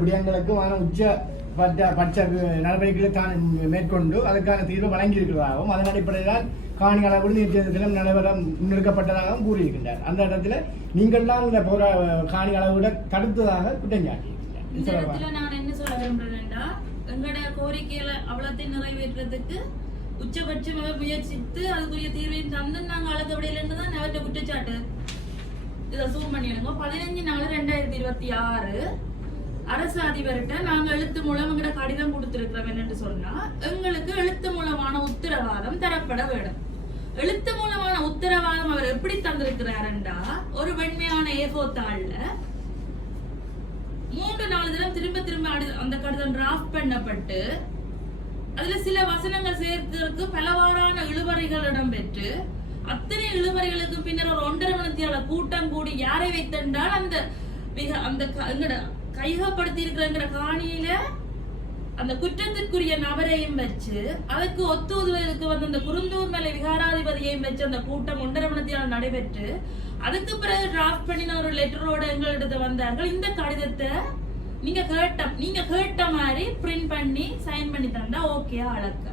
விடயங்களுக்குமான உச்ச பட்ச நடவடிக்கைகளை தான் மேற்கொண்டு அதற்கான தீர்வு வழங்கியிருக்கிறதாகவும் அதன் அடிப்படையில் காணி அளவு நீர்த்தேர்தலும் நடைபெறம் முன்னெடுக்கப்பட்டதாகவும் கூறியிருக்கின்றார். அந்த இடத்துல நீங்கள் தான் இந்த காணி அளவுட தடுத்ததாக குற்றம் சாட்டியிருக்கிறார். நான் என்ன சொல்ல விரும்புறேன்னா, எங்களோட கோரிக்கைகளை அவ்வளோத்தையும் நிறைவேற்றுறதுக்கு உச்சபட்சமாக முயற்சித்து அதுக்குரிய தீர்வையும் தந்து நாங்கள் அழக விடையிலிருந்து தான் அவற்றை குற்றச்சாட்டு இதை சூம் பண்ணிடுங்க. 15/4/2026 அரசு அதிபர்கிட்ட நாங்க எழுத்து மூலம் எங்கட கடிதம் கொடுத்திருக்கிறோம். என்னன்னு சொன்னா, எங்களுக்கு எழுத்து மூலமான உத்தரவாதம் தரப்பட வேண்டும். எழுத்து மூலமான உத்தரவாதம் அவர் எப்படி தந்திருக்கிறாருண்டா, ஒரு வெண்மையான A4 தாள்ல 3-4 தினம் திரும்ப அந்த கடிதம் டிராஃப்ட் பண்ணப்பட்டு அதுல சில வசனங்கள் சேர்த்ததற்கு பலவாறான இழுவறைகள் இடம்பெற்று அத்தனை இழுவறைகளுக்கு பின்னர் ஒரு 1.5 மணித்தியால கூட்டம் கூடி யாரை வைத்தென்றால் அந்த கையகப்படுத்தி இருக்கிற காணியில அந்த குற்றத்திற்குரிய நபரையும் வச்சு அதுக்கு ஒத்துவதற்கு வந்து அந்த குருந்தூர் மேல விகாராதிபதியையும் வச்சு அந்த கூட்டம் 1.5 மணித்தியால நடைபெற்று அதுக்கு பிறகு டிராஃப்ட் பண்ணின ஒரு லெட்டரோட எங்களிடத்து வந்தார்கள். இந்த கடிதத்தை நீங்க கேட்ட மாதிரி பிரிண்ட் பண்ணி சைன் பண்ணி தந்தா ஓகே அழக்க.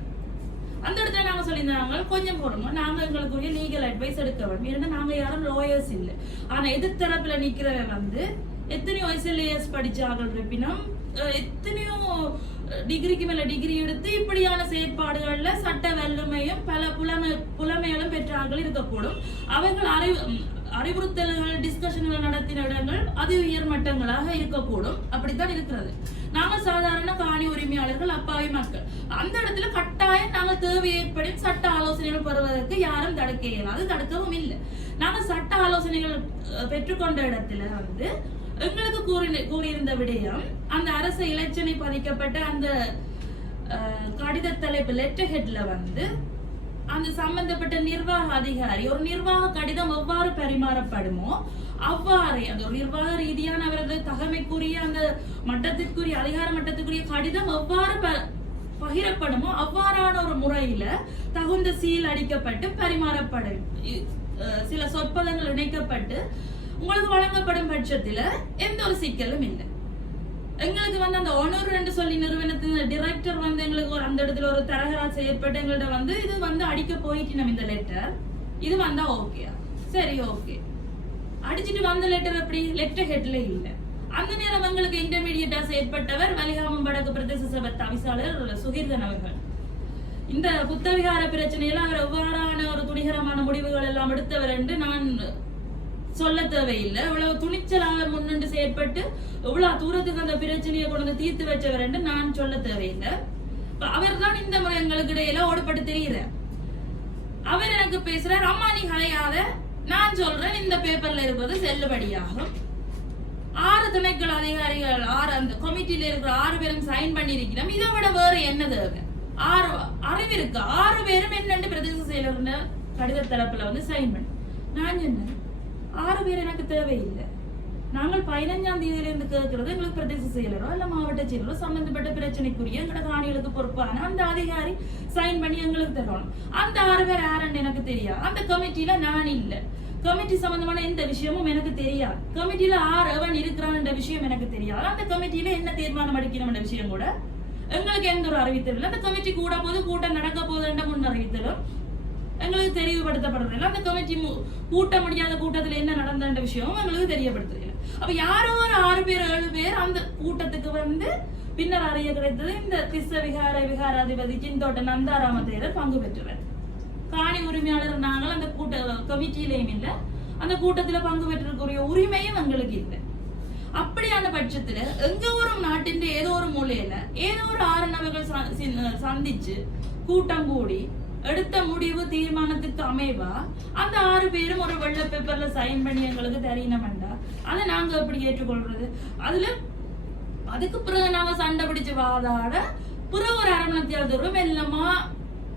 அந்த இடத்துல நாங்க சொல்லியிருந்தாங்க, கொஞ்சம் போடுங்க, நாங்க எங்களுக்குரிய லீகல் அட்வைஸ் எடுக்க வேண்டும். ஏன்னா நாங்க யாரும் லாயர்ஸ் இல்லை. ஆனா எதிர்த்தரப்புல நிக்கிறவன் வந்து எத்தனையோ SLAS படிச்சார்கள் இருப்பினும் எத்தனையோ டிகிரிக்கு மேல டிகிரி எடுத்து இப்படியான செயற்பாடுகள்ல சட்ட வல்லுமையும் பல புலமைகளும் பெற்றார்கள் இருக்கக்கூடும். அவர்கள் அறிவுறுத்தல்கள் டிஸ்கஷன்கள் நடத்தின இடங்கள் அது உயர் மட்டங்களாக இருக்கக்கூடும். அப்படித்தான் இருக்கிறது. நாங்க சாதாரண காணி உரிமையாளர்கள், அப்பாவி மக்கள். அந்த இடத்துல கட்டாயம் நாங்க தேவை ஏற்படி சட்ட ஆலோசனைகள் பெறுவதற்கு யாரும் தடுக்க இயலாது, தடுக்கவும் இல்லை. நாங்க சட்ட ஆலோசனைகள் பெற்றுக்கொண்ட இடத்துல வந்து எங்களுக்கு கூறியிருந்த விடயம், அந்த அரசு இலச்சனை பதிக்கப்பட்ட அந்த கடித தலைப்பு லெட்டர் ஹெட்ல வந்து அந்த சம்பந்தப்பட்ட நிர்வாக அதிகாரி ஒரு நிர்வாக கடிதம் எவ்வாறு பரிமாறப்படுமோ அவ்வாறே அந்த ஒரு நிர்வாக ரீதியான அவரது தகமைக்குரிய அந்த மட்டத்திற்குரிய அதிகார மட்டத்திற்குரிய கடிதம் எவ்வாறு பகிரப்படுமோ அவ்வாறான ஒரு முறையில தகுந்த சீல் அடிக்கப்பட்டு பரிமாறப்படும். சில சொற்பதங்கள் இணைக்கப்பட்டு உங்களுக்கு வழங்கப்படும் பட்சத்துல எந்த ஒரு சிக்கலும் இல்லை. எங்களுக்கு வந்து அந்த ஒனூர் என்று சொல்லி நிறுவனத்தின் டிரெக்டர் வந்து எங்களுக்கு ஒரு அந்த இடத்துல ஒரு தரகராட்சி ஏற்பட்டு எங்கள்கிட்ட வந்து இது வந்து அடிக்க போயிட்டு நம்ம இந்த லெட்டர் இது வந்தா ஓகேயா, சரி ஓகே அடிச்சுட்டு வந்த லெட்டர் எப்படி லெட்டர் ஹெட்ல இல்லை. அந்த நேரம் எங்களுக்கு இன்டர்மீடியட்டா செயற்பட்டவர் வலிகாமம் வடக்கு பிரதேச சபை தவிசாளர் சுகீர்தன் அவர்கள். இந்த புத்தவிகார பிரச்சனையில அவர் எவ்வாறான ஒரு துணிகரமான முடிவுகள் எல்லாம் எடுத்தவர் என்று நான் சொல்ல தேவையில்லை. இவ்வளவு துணிச்சலாக முன்னின்று செயற்பட்டு இவ்வளவு தூரத்துக்கு அந்த பிரச்சனையை கொண்டு தீர்த்து வச்சவர் என்று நான் சொல்ல தேவையில்லை. அவர் தான் இந்த முறை எங்களுக்கு இடையில ஓடுபட்டு தெரியுற. அவர் எனக்கு பேசுறார், அம்மா நீ கலையாத, நான் சொல்றேன் இந்த பேப்பர்ல இருக்கிறது செல்லுபடியாகும். 6 துணைக்கள் அதிகாரிகள் அந்த கமிட்டியில இருக்கிற 6 பேரும் சைன் பண்ணி இருக்கிறோம். இதை விட வேற என்ன தேவை? 6 அறிவு இருக்கு. 6 பேரும் என்னென்று பிரதேச செயலர் கடித தரப்புல வந்து சைன் பண்ணி நான் சொன்னேன் 6 பேர் எனக்கு தேவையில்லை. நாங்கள் 15ஆம் தேதியிலிருந்து கேட்கிறது எங்களுக்கு பிரதேச செயலரோ இல்ல மாவட்ட செயலரோ சம்பந்தப்பட்ட பிரச்சனைக்குரிய எங்களோட காணிகளுக்கு பொறுப்பான அந்த அதிகாரி சைன் பண்ணி எங்களுக்கு தரணும். அந்த 6 பேர் யாருன்னு எனக்கு தெரியாது. அந்த கமிட்டியில நான் இல்லை. கமிட்டி சம்பந்தமான எந்த விஷயமும் எனக்கு தெரியாது. கமிட்டியில 6 எவன் இருக்கிறான் விஷயம் எனக்கு தெரியாது. அந்த கமிட்டியில என்ன தீர்மானம் அடிக்கணும் விஷயம் கூட எங்களுக்கு எந்த ஒரு அறிவித்தலும் இல்லை. அந்த கமிட்டி கூட போது கூட்டம் நடக்க போதுன்ற முன் அறிவித்தலும் எங்களுக்கு தெரியப்படுத்தப்படுறதில்லை. அந்த கமிட்டி கூட்ட முடியாத கூட்டத்துல என்ன நடந்த விஷயமும் எங்களுக்கு தெரியப்படுத்துறதில்லை. அப்ப யாரோ ஒரு 6 பேர் 7 பேர் அந்த கூட்டத்துக்கு வந்து பின்னர் அறிய கிடைத்தது இந்த திஸ்ஸ விகாராதிபதி சிந்தோட்ட நந்தாராம தேரர் பங்கு பெற்றவர். காணி உரிமையாளர் நாங்கள் அந்த கமிட்டியிலையும் இல்லை, அந்த கூட்டத்துல பங்கு பெற்றிருக்கிற உரிமையும் எங்களுக்கு இல்லை. அப்படியான பட்சத்துல எங்க ஒரு நாட்டின் ஏதோ ஒரு மூலையில ஏதோ ஒரு 6 நபர்கள் சந்திச்சு கூட்டம் கூடி எடுத்த முடிவு தீர்மானத்துக்கு அமைவா அந்த 6 பேரும் ஒரு வெள்ளை பேப்பர்ல சைன் பண்ணி எங்களுக்கு தெரியணும்டா அதை நாங்க எப்படி ஏற்றுக்கொள்றது? அதுக்கு பிறகு நாங்க சண்டை பிடிச்சு வாதாட பிறகு ஒரு 1/2 மணி நேரத்துக்கு எல்லாமா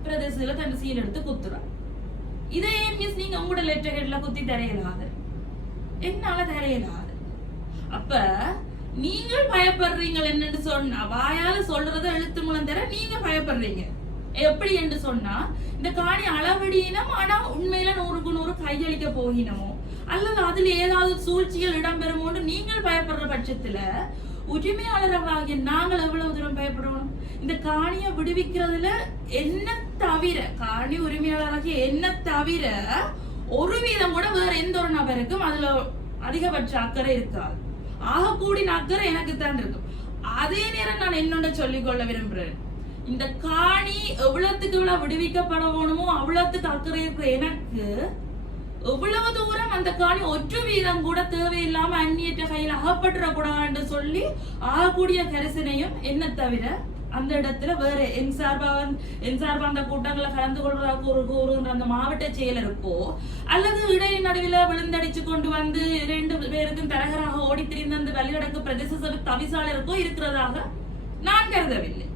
பிரதேசத்துல தன் சீல் எடுத்து குத்துறோம். இதே மிஸ் நீங்க உங்களோட லெட்டர் ஹெட்ல குத்தி தரையலாது, என்னால தரையலாது. அப்ப நீங்கள் பயப்படுறீங்க என்னன்னு சொன்னா வாயால சொல்றத எழுத்து மூலம் தர நீங்க பயப்படுறீங்க. எப்படி என்று சொன்னா இந்த காணி அளவடியினம் ஆனா உண்மையில 100க்கு 100 கையளிக்க போகினமோ அல்லது அதுல ஏதாவது சூழ்ச்சிகள் இடம்பெறுமோன்னு நீங்கள் பயப்படுற பட்சத்துல உரிமையாளராகிய நாங்கள் எவ்வளவு தூரம் பயப்படுவோம்? இந்த காணியை விடுவிக்கிறதுல என்ன தவிர, காணி உரிமையாளராகிய என்ன தவிர ஒரு வீதம் கூட வேற எந்த ஒரு நபருக்கும் அதுல அதிகபட்ச அக்கறை இருக்காது. ஆக கூடின அக்கறை எனக்கு தான் இருக்கும். அதே நேரம் நான் என்னோட சொல்லிக் கொள்ள விரும்புறேன், இந்த காணி எவ்வளவுக்கு இவ்வளவு விடுவிக்கப்பட வேணுமோ அவ்வளவுக்கு அக்கறை இருக்கிற எனக்கு எவ்வளவு தூரம் அந்த காணி ஒற்று வீதம் கூட தேவையில்லாம அந்நியற்ற கையில் அகப்பட்டுறக்கூடாதுன்னு சொல்லி ஆகக்கூடிய கரிசனையும் என்ன தவிர அந்த இடத்துல வேற என் சார்பா அந்த கூட்டங்களை கலந்து கொள்றதுக்கு அந்த மாவட்ட செயலருக்கோ அல்லது இடை நடுவில் விழுந்தடிச்சு கொண்டு வந்து 2 பேருக்கும் தரகராக ஓடி திரிந்த அந்த வழிநடக்கு பிரதேச சபை தவிசாளருக்கோ இருக்கிறதாக நான் கருதவில்லை.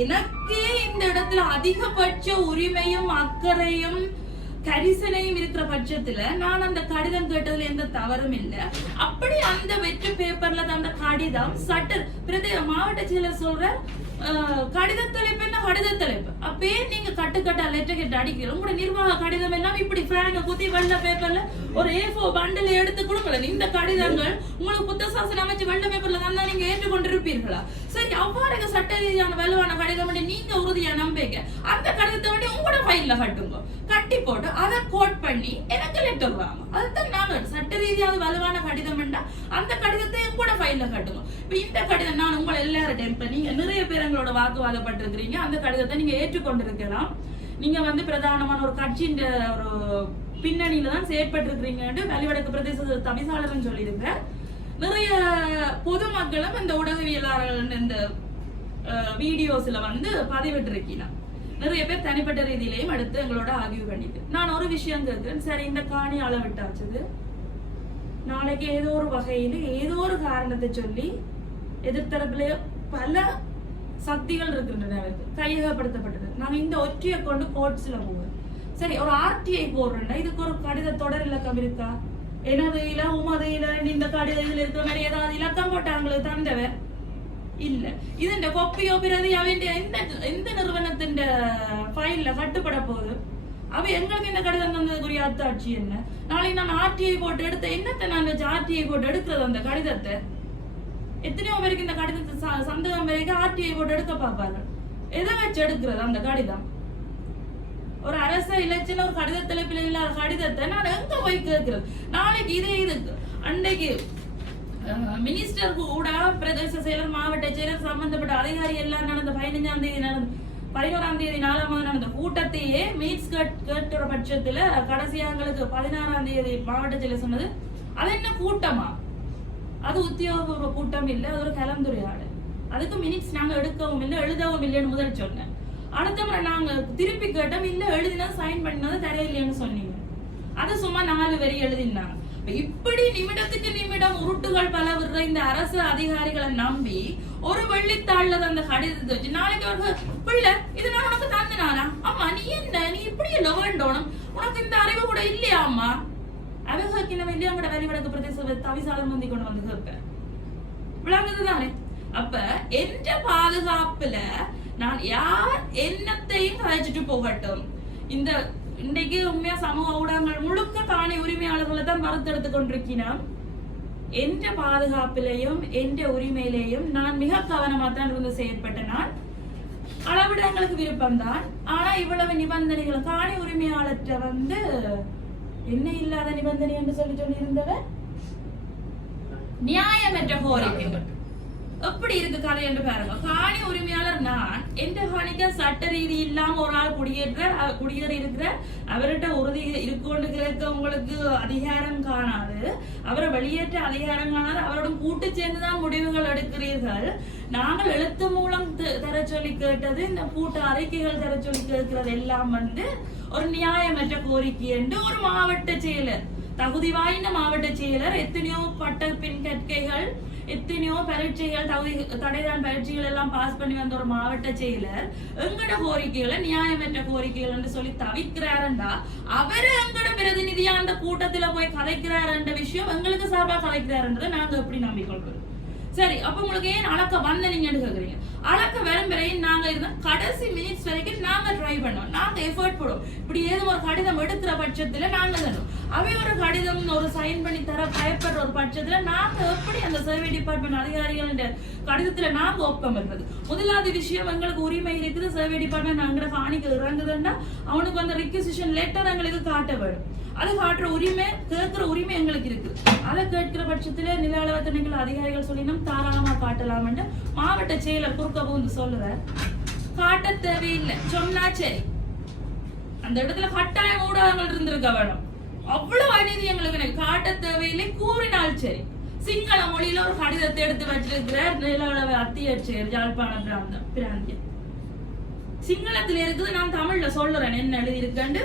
எனக்கே இந்த இடத்துல அதிகபட்ச உரிமையும் அக்கறையும் கரிசனையும் இருக்கிற பட்சத்துல நான் அந்த கடிதம் கேட்டதுல எந்த தவறும் இல்லை. அப்படி அந்த வெற்று பேப்பர்ல அந்த கடிதம் மாவட்ட செயலர் சொல்ற கடித தலைப்பு என்ன கடித தலைப்பு, அப்பயே நீங்க கட்டுக்கட்டா லெட்டர் கேட்டு அடிக்கிறோம். உங்களோட நிர்வாக கடிதம் எல்லாம் இப்படி பிராங்க குத்தி வெள்ள பேப்பர்ல ஒரு A4 பண்டில் எடுத்து கொடுக்கல. இந்த கடிதங்கள் உங்களுக்கு புத்த சாசனம் அமைச்சு வெள்ள பேப்பர்ல தான் நீங்க ஏற்றுக்கொண்டிருப்பீர்களா? சரி, அவ்வாறு சட்ட ரீதியான வலுவான கடிதம் நீங்க உறுதியா நம்பிக்க அந்த கடிதத்தை வந்து உங்களோட ஃபைல்ல கட்டுங்க, கட்டி போட்டு அதை கோட் பண்ணி எனக்கு லெட்டர் வாங்க. அதுதான் நாங்க சட்ட ரீதியான வலுவான கடிதம் அந்த கடிதத்தை கூட ஃபைல்ல கட்டுங்க. இப்ப இந்த கடிதம் நான் உங்களை எல்லாரும் நீங்க நிறைய பேர் எங்களோட வாக்குவாதப்பட்டிருக்கிறீங்க, அந்த கடிதத்தை நீங்க ஏற்றுக்கொண்டிருக்கலாம். நீங்க வந்து பிரதானமான ஒரு கட்சியின் ஒரு பின்னணியில தான் செயற்பட்டிருக்கிறீங்க வலிவடக்கு பிரதேச தவிசாளர்னு சொல்லியிருக்கிறேன். நிறைய பொதுமக்களும் இந்த ஊடகவியலாளர்கள் இந்த வீடியோஸ்ல வந்து பதிவிட்டு இருக்கீங்க. நிறைய பேர் தனிப்பட்ட ரீதியிலையும் எடுத்து எங்களோட ஆர்கியூ பண்ணிட்டு நான் ஒரு விஷயம் கேட்கிறேன். சரி, இந்த காணி அளவிட்டாச்சது, நாளைக்கு ஏதோ ஒரு வகையில ஏதோ ஒரு காரணத்தை சொல்லி எதிர்த்தரப்புல பல சக்திகள் இருக்கின்றன, கையகப்படுத்தப்பட்டது. நாங்க இந்த ஒற்றையை கொண்டு கோர்ட்ஸ்ல போவோம். சரி, ஒரு RTI போடுறேன்னா இதுக்கு ஒரு கடித தொடர் இலக்கம் இருக்கா? எனது இல உமது இல இந்த கடிதத்தில் இருக்கிற மாதிரி ஏதாவது இலக்கம் போட்டாங்களே தந்தவ இல்ல. இது கொப்பியோ பிரதி எந்த நிறுவனத்தின் ஃபைல்ல கட்டுப்பட போகுது? அவ எங்களுக்கு இந்த கடிதம் தந்ததுக்குரிய அத்தாட்சி என்ன? நாளைக்கு நான் RTI போட்டு எடுத்த என்னத்தை நான் வச்சு RTI போட்டு எடுக்கிறது? அந்த கடிதத்தை எத்தனையோ பேருக்கு இந்த கடிதத்தை சந்தேகம் வரைக்கும் RTI போட்டு எடுக்க பார்ப்பாங்க. எதை வச்சு எடுக்கிறது அந்த கடிதம்? ஒரு அரச இலட்சண ஒரு கடித தலைப்பில் இல்லாத கடிதத்தை நான் எங்க போய் கேட்கிறது? நாளைக்கு இதே இதுக்கு அன்னைக்கு மினிஸ்டர் கூட பிரதேச செயலர் மாவட்ட செயலர் சம்பந்தப்பட்ட அதிகாரி எல்லாம் நடந்த 15ஆம் தேதி நடந்த 11ஆம் தேதி 4ஆம் தேதி நடந்த கூட்டத்தையே மீட்ஸ் கேட்கிற பட்சத்துல கடைசியாங்களுக்கு 16ஆம் தேதி மாவட்ட செயலர் சொன்னது அது என்ன கூட்டமா? அது உத்தியோகபூர்வ கூட்டம் இல்லை, அது ஒரு கலந்துரையாடல். அதுக்கு மினிட்ஸ் நாங்க எடுக்கவும் இல்லை எழுதவும் இல்லைன்னு முதல் சொன்னேன். அடுத்த முறை நாங்க திருப்பி கேட்டோம், இல்ல எழுதினது சைன் பண்ணது தரையில்லைன்னு சொன்னீங்க. அது சும்மா 4 வரி எழுதினாங்க. இப்படி நிமிடத்துக்கு நிமிடம் உருட்டுகள் பல விடுற இந்த அரசு அதிகாரிகளை நம்பி ஒரு வெள்ளித்தாள்ல அந்த கடிதத்தை வச்சு நாளைக்கு ஒரு பிள்ளை இது நான் உனக்கு தந்தனானா? அம்மா நீ என்ன நீ இப்படி இல்ல வேண்டோனும், உனக்கு இந்த அறிவு கூட இல்லையா அம்மா? அவங்க வெளியாங்கட வலிவடக்கு பிரதேச தவிசாளர் முந்தி கொண்டு வந்து கேட்பேன். விளங்குதுதானே? அப்ப என்ற பாதுகாப்புல நான் யார் என்னத்தையும் கதைச்சிட்டு போகட்டும். இந்த இன்றைக்கு உண்மையா சமூக ஊடகங்கள் முழுக்க காணி உரிமையாளர்களை தான் மறுத்தெடுத்து கொண்டிருக்கிறோம். என்ற பாதுகாப்பிலையும் என்ற உரிமையிலையும் நான் மிக கவனமா தான் இருந்து செயற்பட்ட. நான் அளவிட எங்களுக்கு விருப்பம் தான். ஆனா இவ்வளவு நிபந்தனைகள் காணி உரிமையாளர்கிட்ட வந்து என்ன இல்லாத நிபந்தனை என்று சொல்லி இருந்தவர் நியாயமற்ற கோரிக்கைகள் எப்படி இருக்கு கதை என்று பாருங்க. காணி உரிமையாளர் நான் எந்த காணிக்க சட்ட ரீதி இல்லாம ஒரு ஆள் குடியேறி இருக்கிற அவர்கிட்ட உறுதி இருக்கொண்டு கேட்க உங்களுக்கு அதிகாரம் காணாது, அவரை வெளியேற்ற அதிகாரம் காணாது, அவரோட கூட்டு சேர்ந்துதான் முடிவுகள் எடுக்கிறீர்கள். நாங்கள் எழுத்து மூலம் தர சொல்லி கேட்டது, இந்த கூட்டு அறிக்கைகள் தர சொல்லி கேட்கிறது எல்லாம் வந்து ஒரு நியாயமற்ற கோரிக்கை என்று ஒரு மாவட்ட செயலர், தகுதி வாய்ந்த மாவட்ட செயலர், எத்தனையோ பட்ட பின் கற்கைகள் எத்தனையோ பரீட்சைகள் தடைதான் பரீட்சைகள் எல்லாம் பாஸ் பண்ணி வந்த ஒரு மாவட்ட செயலர் எங்கட கோரிக்கைகளை நியாயமற்ற கோரிக்கைகள் என்று சொல்லி தவிக்கிறாருண்டா அவரு எங்கட பிரதிநிதியா அந்த கூட்டத்துல போய் கதைக்கிறாருன்ற விஷயம் எங்களுக்கு சார்பா கதைக்கிறாருன்றதை நாங்க எப்படி நம்பிக்கொள்றோம்? சரி, அப்ப உங்களுக்கு ஏன் அளக்க வந்த நீங்கன்னு கேக்குறீங்க. அளக்க வரும் வரையும் நாங்க இருந்த கடைசி மினிட்ஸ் வரைக்கும் நாங்க ட்ரை பண்ணோம், நாங்க எஃபர்ட் போடுவோம். இப்படி ஏதோ ஒரு கடிதம் எடுக்கிற பட்சத்துல நாங்க தரும், அவை ஒரு கடிதம் ஒரு சைன் பண்ணி தர பயப்படுற ஒரு பட்சத்துல நாங்க எப்படி அந்த சர்வே டிபார்ட்மெண்ட் அதிகாரிகள் கடிதத்துல நாங்க ஒப்பம் இருக்கிறது. முதலாவது விஷயம், எங்களுக்கு உரிமை இருக்குது, சர்வே டிபார்ட்மெண்ட் நாங்க காணிக்கு இறங்குதுன்னா அவனுக்கு அந்த ரிக்வசிஷன் லெட்டர் எங்களுக்கு காட்ட வேணும். அதை காட்டுற உரிமை, கேட்கிற உரிமை எங்களுக்கு இருக்கு. அதை கேட்கிற பட்சத்துல நில அளவு திணைக்கள அதிகாரிகள் சொல்லினோம் தாராளமா காட்டலாம்னு மாவட்ட செயலர் குறுக்க புகுந்து சொல்லுற, காட்ட தேவையில்லை சொன்னா சரி. அந்த இடத்துல கட்டாயம் ஊடகங்கள் இருந்திருக்க வேணும். அவ்வளவு அநீதி எங்களுக்கு காட்ட தேவையில்லை கூறினால் சரி. சிங்கள மொழியில ஒரு கடிதத்தை எடுத்து வச்சிருக்கிறார் நில அளவு அத்தியட்சர் யாழ்ப்பாண பிராந்தியம். சிங்களத்துல இருக்குது, நான் தமிழ்ல சொல்லுறேன் என்ன எழுதி இருக்கேன்னு.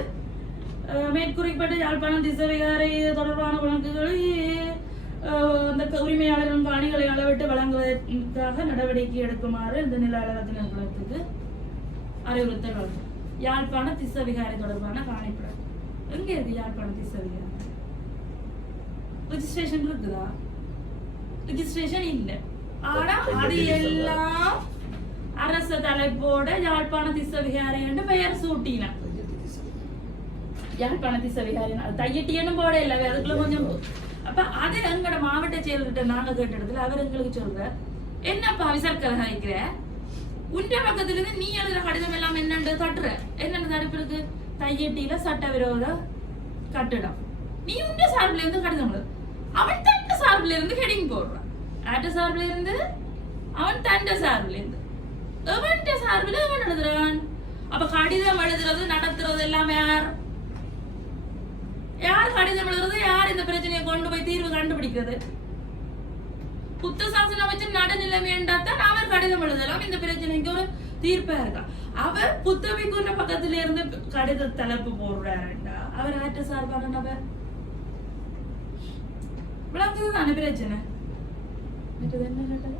மேற்குறிப்பிட்ட யாழ்ப்பாணம் திசைவிகாரை தொடர்பான வழக்குகளை அந்த உரிமையாளர்கள் காணிகளை அளவிட்டு வழங்குவதற்காக நடவடிக்கை எடுக்குமாறு இந்த நில அளவு நிறுவனத்துக்கு அறிவுறுத்தல் வழங்கும். யாழ்ப்பாண திசைவிகாரை தொடர்பான காணிப்படம் எங்க இருக்கு? யாழ்ப்பாண திசைவிகாரை ரெஜிஸ்ட்ரேஷன் இருக்குதா? ரெஜிஸ்ட்ரேஷன் இல்லை. ஆனா அது எல்லாம் அரச தலைப்போட யாழ்ப்பாண திசைவிகாரை என்று பெயர் சூட்டின. யாழ்ப்பாண திசைவிகாரி தையட்டியன்னு போட இல்லை, அதுக்குள்ள கொஞ்சம். அப்ப அதை எங்கட மாவட்ட செயலர்கிட்ட நாங்க கேட்ட இடத்துல அவர் எங்களுக்கு சொல்ற, என்னப்பா விசர்க்கரை நினைக்கிற, உண்ட பக்கத்துல இருந்து நீ எழுதுற கடிதம் எல்லாம் என்னன்னு தட்டுற, என்னென்ன தடுப்பு இருக்கு? தையட்டியில சட்டவிரோத கட்டிடம். நீ உண்ட சார்பில இருந்து கடிதம் எழுது, அவன் தண்ட சார்பில இருந்து ஹெடிங் போடுறான். ஆட்ட சார்பில இருந்து அவன் தண்ட சார்பில இருந்து எவன்ட சார்பில அவன் எழுதுறான். அப்ப கடிதம் எழுதுறது நடத்துறது எல்லாம் யார் கடிதம் எழுதுறது? யார் இந்த பிரச்சனையை கொண்டு போய் தீர்வு கண்டுபிடிக்கிறது? புத்த சாசனம் வச்சு நடுநிலைமை என்றாத்தான் அவர் கடிதம் எழுதலாம், இந்த பிரச்சனைக்கு ஒரு தீர்ப்பா இருக்கா. அவர் புத்தபிக்குன்ற பக்கத்துல இருந்து கடித தலைப்பு போடுறாருண்டா அவர் ஆற்ற சார்பான நபர் விளங்குதுதானே பிரச்சனை. என்ன கேட்டது?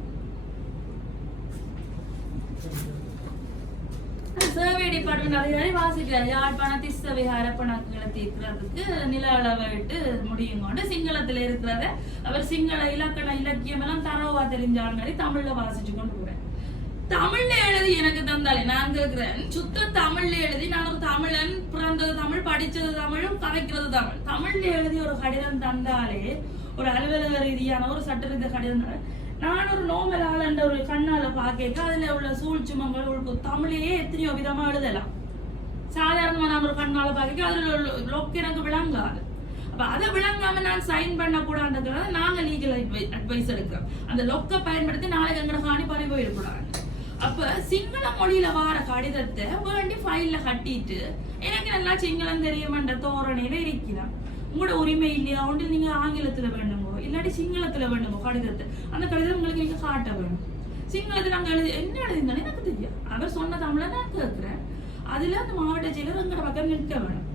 சர்வே டிபார்ட்மெண்ட் அதிகாரி வாசிக்கிறார், யாழ்ப்பாண திசைவிகார கணக்குகளை தீர்க்கிறதுக்கு நில அளவிட்டு முடியும் கொண்டு சிங்களத்துல இருக்கிறத அவர் சிங்கள இலக்கண இலக்கியம் எல்லாம் தரவா தெரிஞ்சாலும் மாதிரி தமிழ்ல வாசிச்சு கொண்டு போறேன். தமிழ்ல எழுதி எனக்கு தந்தாலே நான் கேட்கிறேன், சுத்த தமிழ்ல எழுதி, நான் ஒரு தமிழன், பிறந்தது தமிழ், படிச்சது தமிழும், கதைக்கிறது தமிழ். தமிழ்ல எழுதி ஒரு கடிதம் தந்தாலே, ஒரு அலுவலக ரீதியான ஒரு சட்ட ரீதிய கடிதம், நான் ஒரு நோமல் ஆளண்ட ஒரு கண்ணால பாக்க அதுல உள்ள சூழ்ச்சிமங்கள் தமிழையே எத்தனையோ விதமா எழுதலாம். சாதாரணமா நான் ஒரு கண்ணால பாக்க அதுல லொக் எனக்கு விளங்காது. அப்ப அதை விளங்காம நான் சைன் பண்ண கூடாதுங்கிறத நாங்க லீகல் அட்வைஸ் எடுக்கிறோம். அந்த லொக்க பயன்படுத்தி நாளைக்கு எங்கட காணி பறி போயிடக்கூடாது. அப்ப சிங்கள மொழியில வார கடிதத்தை வேண்டி ஃபைல்ல கட்டிட்டு எனக்கு நல்லா சிங்களம் தெரியுமன்ற தோரணையில இருக்கிறான். உங்களோட உரிமை இல்லையா ஒன்று நீங்க ஆங்கிலத்துல வேண்டுமோ இல்லாட்டி சிங்களத்துல வேண்டுமோ கடிதத்தை, அந்த கடிதம் உங்களுக்கு நீங்க காட்ட வேணும். சிங்களத்தை நாங்க என்ன எழுதிருந்தாலும் எனக்கு தெரியும். அவர் சொன்ன தமிழ நான் கேட்கிறேன். அதுல அந்த மாவட்ட செயலர் எங்கட பக்கம் நிற்க வேணும்.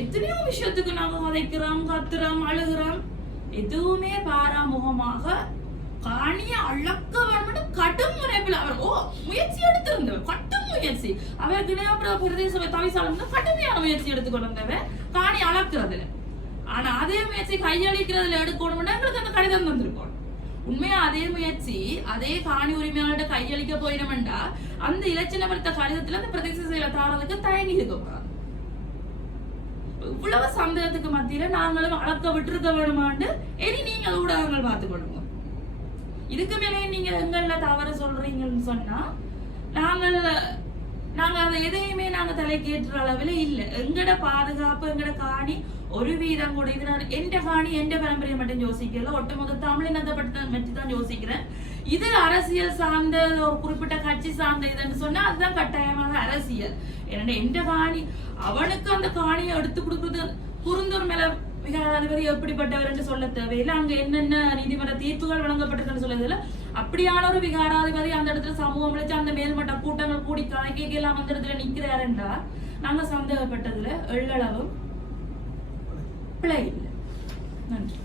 எத்தனையோ விஷயத்துக்கு நாங்க உதைக்கிறோம், கத்துறோம், அழுகிறோம், எதுவுமே பாராமுகமாக காணிய அளக்க வேண்டும் கடும் முறைப்பில் அவர் முயற்சி எடுத்திருந்தவர், கடும் முயற்சி. அவர் கிணையாபுர பிரதேச தவிசாளம் கடுமையான முயற்சி எடுத்துக்கொண்டவர் காணி அளக்குறதுல. ஆனா அதே முயற்சி கையளிக்கிறதுல எடுக்கணும்னா எங்களுக்கு அந்த கடிதம் வந்திருக்கும். உண்மையா அதே முயற்சி அதே காணி உரிமையாளர்கிட்ட கையளிக்க போயிடமெண்டா அந்த இலச்சினப்படுத்த கடிதத்துல அந்த பிரதேச செயலர் தாரதுக்கு தயங்கி இருக்கக்கூடாது. இவ்வளவு சந்தேகத்துக்கு மத்தியில நாங்களும் அளக்க விட்டுருக்க வேணுமாண்டு இனி நீங்கள் ஊடகங்கள் பார்த்துக் கொள்ளுங்க. இதுக்கு மேலே நீங்க எங்கள்ல தவறு சொல்றீங்கன்னு சொன்னா நாங்க அதை எதையுமே நாங்க தலைக்கேற்ற அளவுல இல்ல. எங்கட பாதுகாப்பு, எங்கட காணி ஒரு வீதம் கூட இது எந்த காணி எந்த பரம்பரையை மட்டும் யோசிக்கல, ஒட்டுமொத்த தமிழினத்தை பற்றி தான் யோசிக்கிறேன். இது அரசியல் சார்ந்த ஒரு குறிப்பிட்ட கட்சி சார்ந்த இதுன்னு சொன்னா அதுதான் கட்டாயமாக அரசியல். ஏன்னா எந்த காணி அவனுக்கு அந்த காணியை எடுத்து கொடுக்குறது குறுந்தூர் மேல விகாராதிபதி எப்படிப்பட்டவர் என்று சொல்ல தேவையில்லை. அங்க என்னென்ன நீதிமன்ற தீர்ப்புகள் வழங்கப்பட்டதுன்னு சொல்லதில்லை. அப்படியான ஒரு விகாராதிபதி அந்த இடத்துல சமூகம் அளிச்சு அந்த மேல்மட்ட கூட்டங்கள் கூடி கணக்கெல்லாம் அந்த இடத்துல நிக்கிறாருன்றா நாங்க சந்தேகப்பட்டதுல எள்ளளவும் பிழை இல்லை. நன்றி.